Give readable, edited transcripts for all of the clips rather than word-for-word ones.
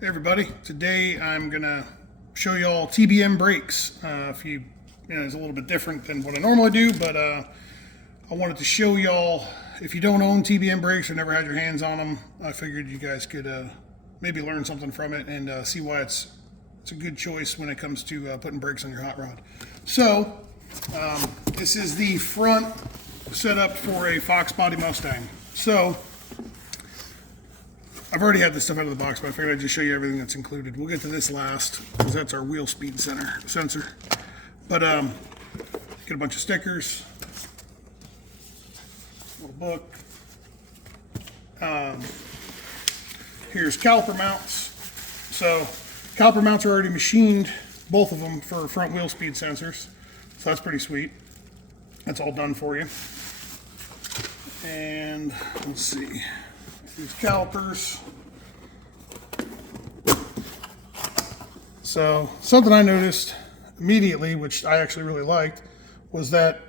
Hey everybody, today I'm gonna show you all TBM brakes. It's a little bit different than what I normally do, but I wanted to show y'all, if you don't own TBM brakes or never had your hands on them, I figured you guys could maybe learn something from it and see why it's a good choice when it comes to putting brakes on your hot rod. So this is the front setup for a Fox Body Mustang. So I've already had this stuff out of the box, but I figured I'd just show you everything that's included. We'll get to this last, because that's our wheel speed sensor. But get a bunch of stickers, a little book. Here's caliper mounts. So caliper mounts are already machined, both of them, for front wheel speed sensors. So that's pretty sweet. That's all done for you. And let's see. These calipers. So something I noticed immediately, which I actually really liked, was that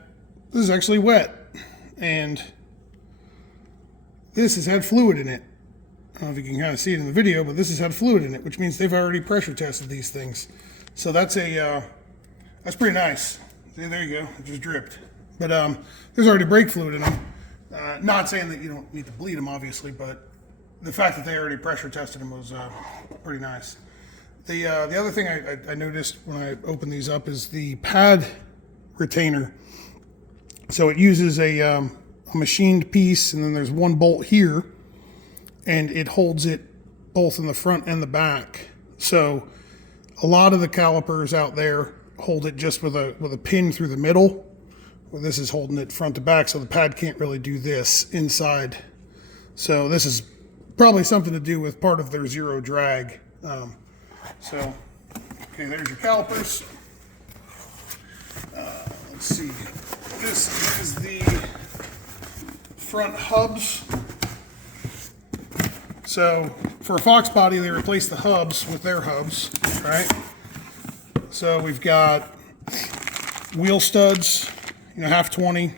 this is actually wet, and this has had fluid in it. I don't know if you can kind of see it in the video, but this has had fluid in it, which means they've already pressure tested these things. So that's that's pretty nice. See, there you go, it just dripped. But there's already brake fluid in them. Not saying that you don't need to bleed them, obviously, but the fact that they already pressure tested them was pretty nice. The other thing I noticed when I opened these up is the pad retainer. So it uses a machined piece, and then there's one bolt here, and it holds it both in the front and the back. So a lot of the calipers out there hold it just with a pin through the middle. Well, this is holding it front to back, so the pad can't really do this inside. So this is probably something to do with part of their zero drag. Okay, there's your calipers. Let's see. This is the front hubs. So for a Fox body, they replaced the hubs with their hubs, right? So we've got wheel studs, half 20.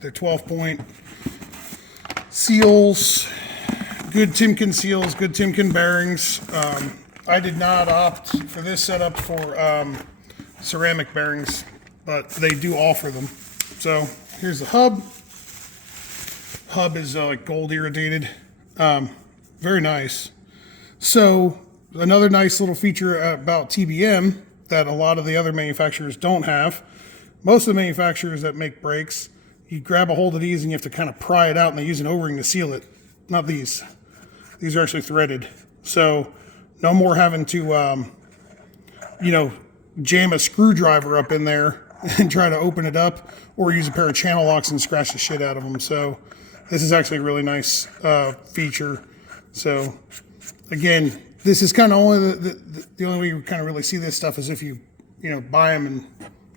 They're 12-point seals, good Timken seals, good Timken bearings. I did not opt for this setup for ceramic bearings, but they do offer them. So here's the hub. Hub is like gold irradiated. Very nice. So another nice little feature about TBM that a lot of the other manufacturers don't have. Most of the manufacturers that make brakes, you grab a hold of these and you have to kind of pry it out, and they use an O-ring to seal it. Not these. These are actually threaded. So no more having to, jam a screwdriver up in there and try to open it up, or use a pair of channel locks and scratch the shit out of them. So this is actually a really nice feature. So again, this is kind of only the only way you kind of really see this stuff is if you buy them and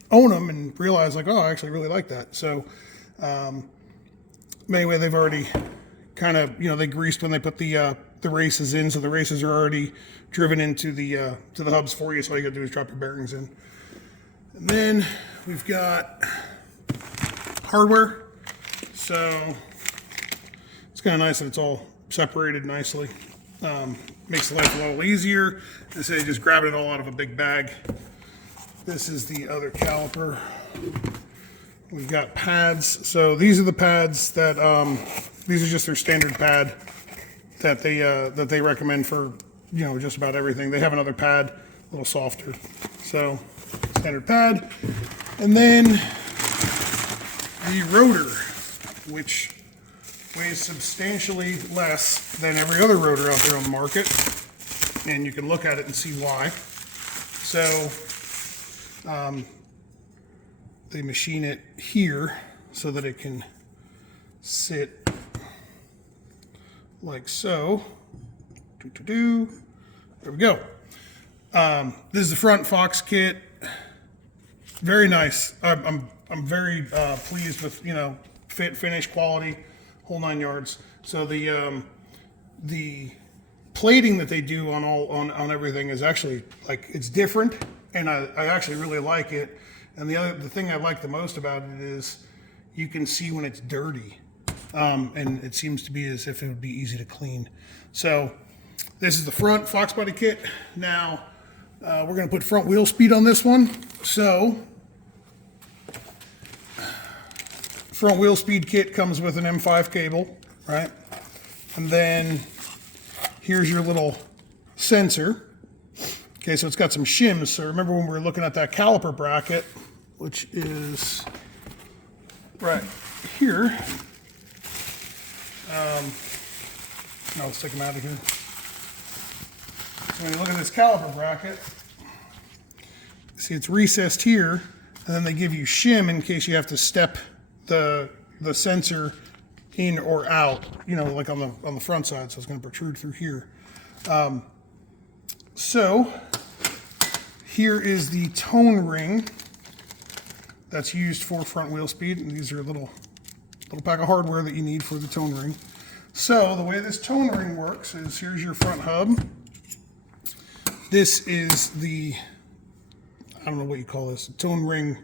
own them and realize like, oh, I actually really like that. So anyway, they've already kind of they greased when they put the races in, so the races are already driven into the to the hubs for you. So all you got to do is drop your bearings in, and then we've got hardware. So it's kind of nice that it's all separated nicely. Makes life a little easier instead of just grabbing it all out of a big bag. This is the other caliper. We've got pads. So these are the pads that these are just their standard pad that they recommend for just about everything. They have another pad, a little softer. So standard pad, and then the rotor, which weighs substantially less than every other rotor out there on the market, and you can look at it and see why. So they machine it here so that it can sit like so. There we go. This is the front Fox kit. Very nice. I'm very pleased with fit, finish, quality, whole 9 yards. So the plating that they do on everything is actually it's different, and I actually really like it. And the thing I like the most about it is you can see when it's dirty. and it seems to be as if it would be easy to clean. So this is the front Fox body kit. Now we're going to put front wheel speed on this one. So front wheel speed kit comes with an M5 cable, right? And then here's your little sensor. Okay, so it's got some shims. So remember when we were looking at that caliper bracket, which is right here. No, let's take them out of here. So when you look at this caliper bracket, see it's recessed here, and then they give you shim in case you have to step the sensor in or out, you know, like on the front side, so it's going to protrude through here. So here is the tone ring that's used for front wheel speed, and these are a little pack of hardware that you need for the tone ring. So the way this tone ring works is here's your front hub. This is the, I don't know what you call this, tone ring,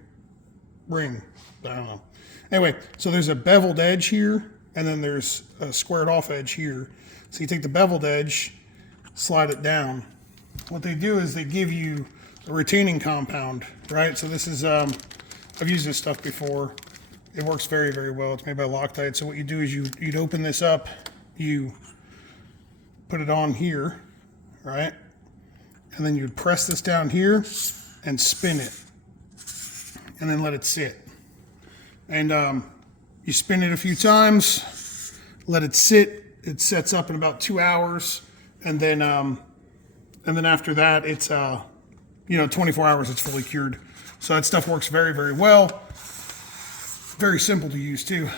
I don't know. Anyway, so there's a beveled edge here, and then there's a squared off edge here. So you take the beveled edge, slide it down. What they do is they give you a retaining compound, right? So this is, I've used this stuff before. It works very, very well. It's made by Loctite. So what you do is you'd open this up, you put it on here, right? And then you'd press this down here and spin it, and then let it sit. And you spin it a few times, let it sit. It sets up in about 2 hours, and then after that, it's 24 hours. It's fully cured. So that stuff works very, very well. Very simple to use too.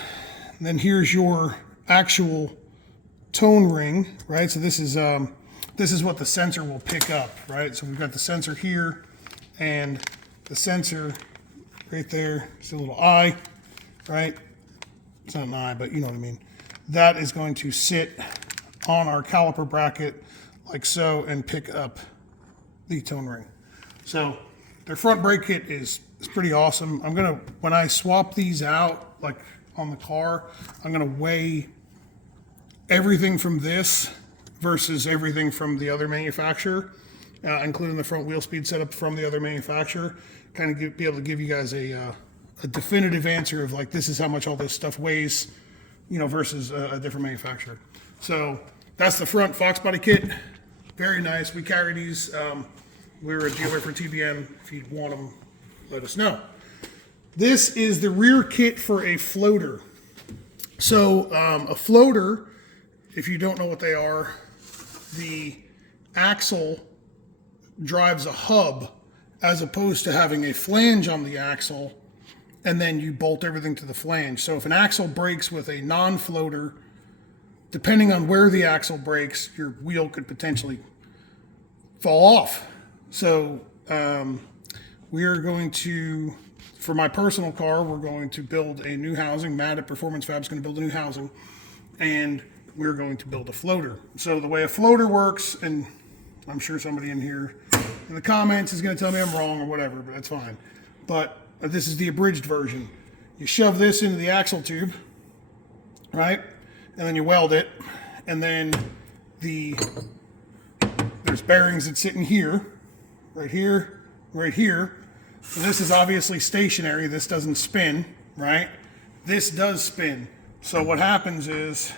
And then here's your actual tone ring, right? So this is what the sensor will pick up, right? So we've got the sensor here, and the sensor right there. It's a little eye, right? It's not an eye, but you know what I mean. That is going to sit on our caliper bracket like so and pick up the tone ring. So their front brake kit is pretty awesome. I'm gonna, when I swap these out, like on the car, I'm gonna weigh everything from this versus everything from the other manufacturer, including the front wheel speed setup from the other manufacturer. Kind of be able to give you guys a definitive answer of like, this is how much all this stuff weighs, versus a different manufacturer. So that's the front Fox body kit. Very nice. We carry these. We're a dealer for TBM. If you want them, let us know. This is the rear kit for a floater. So a floater, if you don't know what they are, the axle drives a hub as opposed to having a flange on the axle, and then you bolt everything to the flange. So if an axle breaks with a non-floater, depending on where the axle breaks, your wheel could potentially fall off. So we are going to, for my personal car, we're going to build a new housing. Matt at Performance Fab is going to build a new housing, and we're going to build a floater. So the way a floater works, and I'm sure somebody in here in the comments is going to tell me I'm wrong or whatever, but that's fine. But this is the abridged version. You shove this into the axle tube, right? And then you weld it, and then there's bearings that sit in here, right here, right here. And this is obviously stationary. This doesn't spin, right? This does spin. So what happens is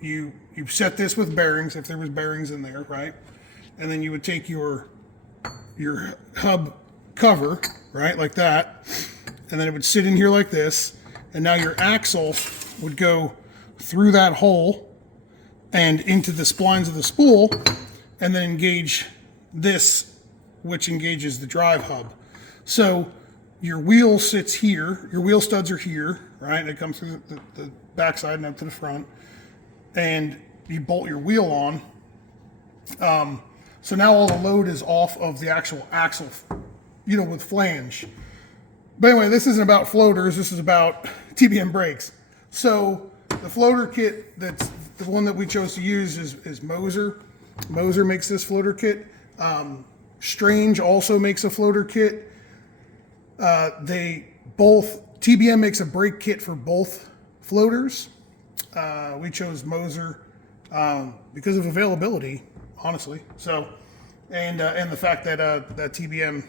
you set this with bearings, if there was bearings in there, right? And then you would take your hub cover, right, like that, and then it would sit in here like this, and now your axle would go through that hole and into the splines of the spool, and then engage this, which engages the drive hub. So your wheel sits here, your wheel studs are here, right? They come through the backside and up to the front, and you bolt your wheel on. So now all the load is off of the actual axle, with flange. But anyway, this isn't about floaters, this is about TBM brakes. So the floater kit, that's the one that we chose to use, is Moser. Moser makes this floater kit. Strange also makes a floater kit. TBM makes a brake kit for both floaters. we chose Moser because of availability, honestly. So, and the fact that that TBM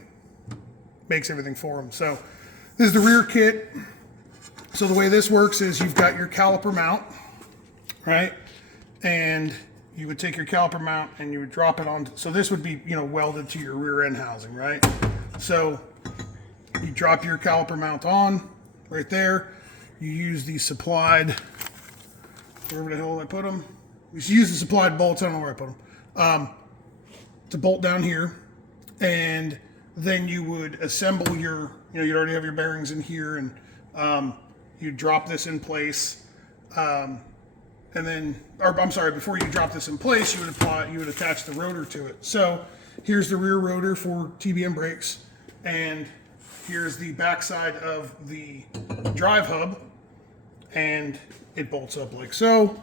makes everything for them. So, this is the rear kit. So the way this works is you've got your caliper mount, right? And you would take your caliper mount and you would drop it on. So this would be, welded to your rear end housing, right? So you drop your caliper mount on right there. You use the supplied, wherever the hell I put them. You use the supplied bolts. I don't know where I put them. To bolt down here, and then you would assemble your, you'd already have your bearings in here, and you drop this in place, and then, or I'm sorry, before you drop this in place, you would attach the rotor to it. So here's the rear rotor for TBM brakes, and here's the backside of the drive hub, and it bolts up like so.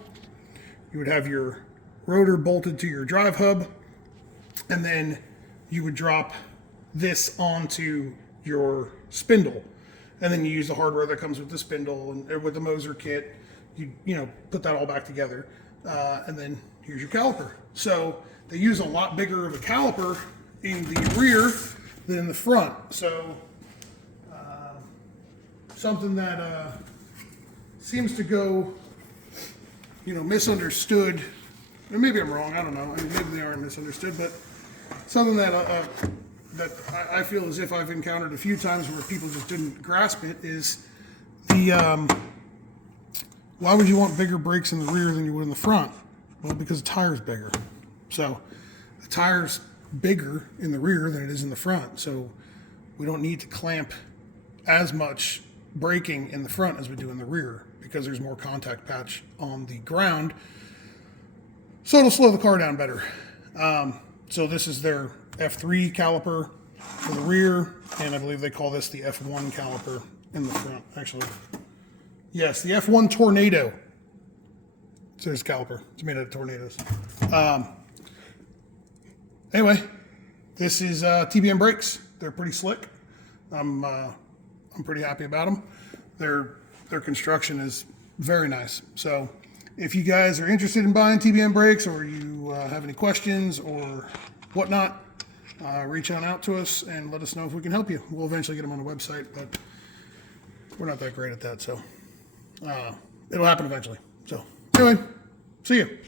You would have your rotor bolted to your drive hub, and then you would drop this onto your spindle. And then you use the hardware that comes with the spindle and with the Moser kit. You put that all back together, and then here's your caliper. So they use a lot bigger of a caliper in the rear than in the front. So something that seems to go, misunderstood. And maybe I'm wrong. I don't know. I mean, maybe they are misunderstood, but something that that I feel as if I've encountered a few times where people just didn't grasp it is the why would you want bigger brakes in the rear than you would in the front? Well, because the tire's bigger. So the tire's bigger in the rear than it is in the front. So we don't need to clamp as much braking in the front as we do in the rear because there's more contact patch on the ground. So it'll slow the car down better. So this is their F3 caliper for the rear, and I believe they call this the F1 caliper in the front, actually. Yes, the F1 Tornado. So there's caliper. It's made out of tornadoes. Anyway, this is TBM brakes. They're pretty slick. I'm pretty happy about them. Their construction is very nice. So if you guys are interested in buying TBM brakes, or you have any questions or whatnot, reach on out to us and let us know if we can help you. We'll eventually get them on the website, but we're not that great at that, so it'll happen eventually. So anyway, see you.